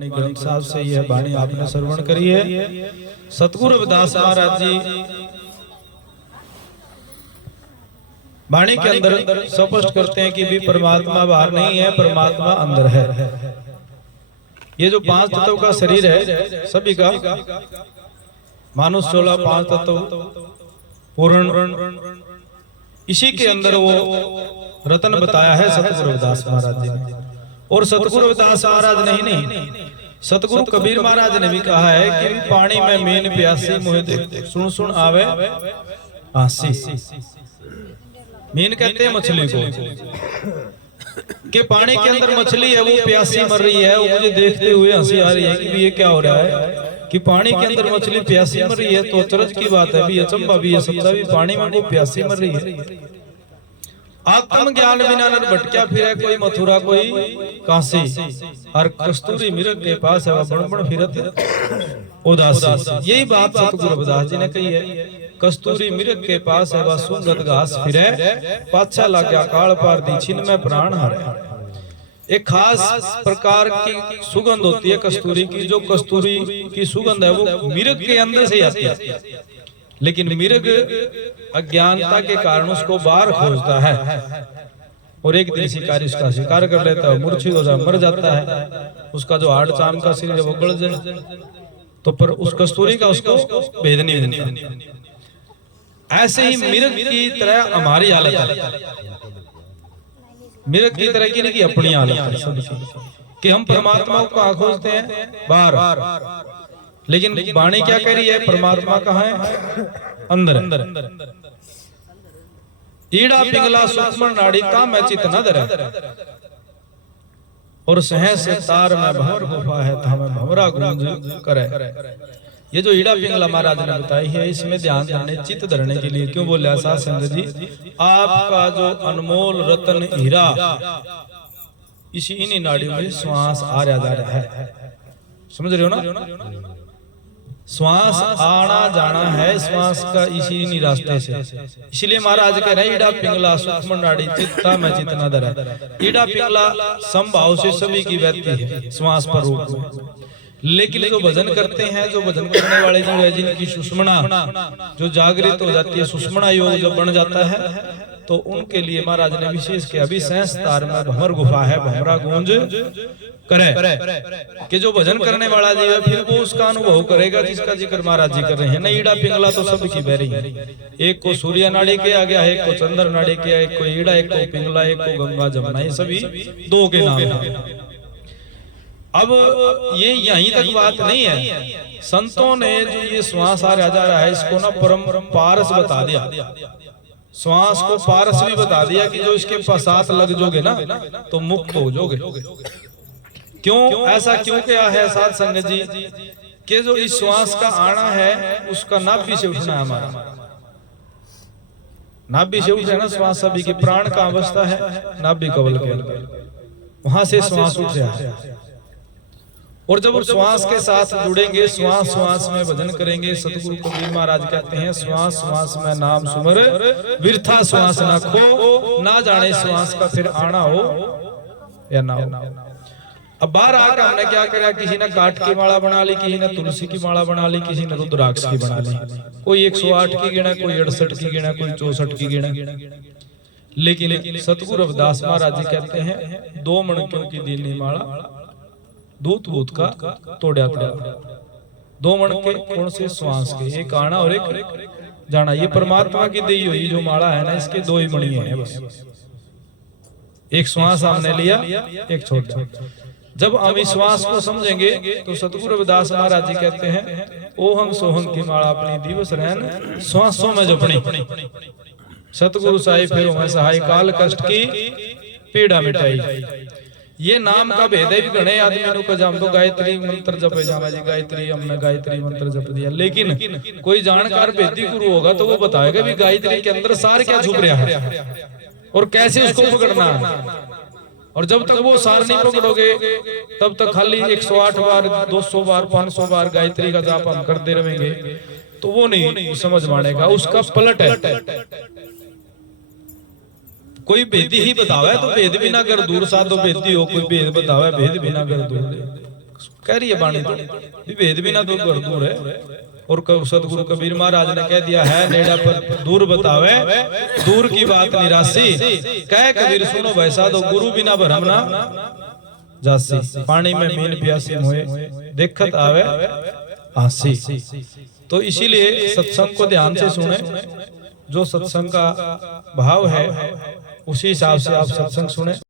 ग्रंथ साहब से यह वाणी आपने श्रवण करी है। सतगुरु रविदास महाराज जी वाणी के अंदर स्पष्ट करते हैं कि भी परमात्मा बाहर नहीं है, परमात्मा अंदर है। ये जो पांच तत्व का शरीर है सभी का, मानुष चोला पांच तत्व पूर्ण, इसी के अंदर वो रतन बताया है सतगुरु रविदास महाराज जी ने। और सतगुरु रविदास महाराज नहीं, सतगुरु कबीर महाराज ने भी कहा है कि पानी में मीन प्यासी मुहे देखते सुन सुन आवे आसी। मीन कहते हैं मछली को, कि पानी के अंदर मछली है, वो प्यासी मर रही है, वो मुझे देखते हुए हंसी आ रही है कि ये क्या हो रहा है कि पानी के अंदर मछली प्यासी मर रही है। तो अचरज की बात है, भी अचंभा भी है, सच्चा भी पानी में वो प्यासी मर रही है। आत्म ज्ञान बिना नर भटक्या फिरे, कोई मथुरा कोई काशी, और कस्तूरी मिरग के पास है वह बड़ बड़ फिरत उदासी। यही बात सतगुरु रविदास जी ने कही है। कस्तूरी मिरग के पास है वह सुगंध घास फिरे, पाछा लाग्या काल पार दी छिन में प्राण हारे। एक खास प्रकार की सुगंध होती है कस्तूरी की। जो कस्तूरी की सुगंध है वो मिरग के अंदर से आती है, लेकिन मिर्ग अज्ञानता के कारण उसको बाहर खोजता है और एक दिन शिकारी उसका शिकार कर लेता है, मूर्छित हो जाता, मर जाता है। उसका जो हाड़ चाम का शरीर है वो गल जाए, तो पर उस कस्तूरी का उसको भेद नहीं मिलता। ऐसे ही मिर्ग की तरह हमारी हालत है, मिर्ग की तरह की नहीं कि अपनी हालत है कि हम परमात्मा को कहाँ खोजते हैं, बाहर। लेकिन वाणी क्या कह रही है, परमात्मा कहाँ है, अंदर। ईड़ा पिंगला सूक्ष्म नाड़ी का मैं चित न धरे, और सहस तार में भंवर गुफा है था मैं भंवरा गूंज करे। ये जो ईड़ा पिंगला महाराज ने बताई है, इसमें ध्यान देने चित धरने के लिए क्यों बोले साध संगत जी, आपका जो अनमोल रतन हीरा इसी इन्हीं नाड़ियों में श्वास आ जा रहा है। समझ रहे हो ना, श्वास आना जाना है श्वास का इसी रास्ते से। इसलिए महाराज कह रहे हैं ईड़ा पिंगला सूक्ष्म नाड़ी चित्ता में चितना धरा। ईड़ा पिंगला संभाव से सभी की व्यक्ति है श्वास पर रूप में, लेकिन जो भजन करते हैं, जो भजन करने वाले जो है, जिनकी सुषमना जो जागृत हो जाती है, सुषमना योग जो बन जाता है, तो उनके लिए महाराज ने विशेष किया। अभी सहस तार में भंवर गुफा है भंवरा गूंज करे, कि जो भजन करने वाला जीव है फिर वो उसका अनुभव करेगा जिसका जिक्र महाराज जी कर रहे हैं। न ईड़ा पिंगला तो सबकी बहरी है, एक को सूर्य नाड़ी के आ गया है, एक को चंद्र नाड़ी के, एक को ईड़ा, एक को पिंगला, एक को गंगा जमुना, ये सभी दो के नाम है। अब ये यहीं तक बात नहीं है, संतों ने जो ये श्वास आ जा रहा है इसको ना परम पारस बता दिया, श्वास को पारस भी बता दिया कि जो इसके साथ लग जोगे ना तो मुक्त हो जोगे। क्यों ऐसा क्यों किया है साध संगत जी, कि जो इस श्वास का आना है उसका नाभि से उठना है, हमारा नाभि से उठे ना श्वास, सभी के प्राण का अवस्था है नाभि कवल के अंदर, वहां से श्वास उठ रहा है। और जब श्वास के साथ जुड़ेंगे, श्वास श्वास में भजन करेंगे, सतगुरु कबीर महाराज कहते हैं श्वास श्वास में नाम सुमर, विरथा श्वास ना खो, ना जाने श्वास का फिर आना हो या ना हो। अब बाहर आकर हमने क्या करा, किसी ने काट की माला बना ली, किसी ने तुलसी की माला बना ली, किसी ने रुद्राक्ष की बना ली, कोई 108 की गिना, कोई 68 की गिना, कोई 64 की गिना। लेकिन सतगुरु रविदास महाराज जी कहते हैं 2 मणकों की दीनी माला दूत भूत का तोड़ा था। 2 मणके कौन से, श्वास के, एक आना और एक जाना। ये परमात्मा की दी हुई जो माला है ना, इसके 2 ही मणि हैं बस, एक श्वास हमने लिया, एक छोड़। जब हम इस श्वास को समझेंगे तो सतगुरु रविदास महाराज जी कहते हैं ओहम सोहम की माला अपनी दिवस रहन श्वासों में जपनी, सतगुरु साहिब फिर मैं सहाय काल कष्ट की पीड़ा मिटाई। ये नाम का भेद है भी घने आदमी को जाम तो गायत्री मंत्र जपे जावा जी, गायत्री हमने गायत्री मंत्र जप दिया, लेकिन कोई जानकार भेदी गुरु होगा तो वो बताएगा भी गायत्री के अंदर सार क्या छुप रहा है और कैसे उसको पकड़ना है। और जब तक वो सार नहीं पकड़ोगे तब तक खाली 108 बार 200 बार 500 बार गायत्री का जाप हम करते रहेंगे तो वो नहीं समझ मानेगा, उसका पलट है। कोई भेदी ही बतावे तो भेद बिना कर दूर साधो भेदी हो, कोई भेद बतावे भेद बिना कर दूर। कह रही है वाणी तो भेद भी ना दूर कर दूर है। और सतगुरु कबीर महाराज ने कह दिया है नेड़ा पर दूर बतावे, दूर की बात निराशी, कह कबीर सुनो वैसा दो गुरु बिना भरम ना जासी, पानी में मीन प्यासी मोए देखत आवे आसी। तो इसीलिए सत्संग को ध्यान से सुने, जो सत्संग का भाव है उसी हिसाब से आप सत्संग सुने।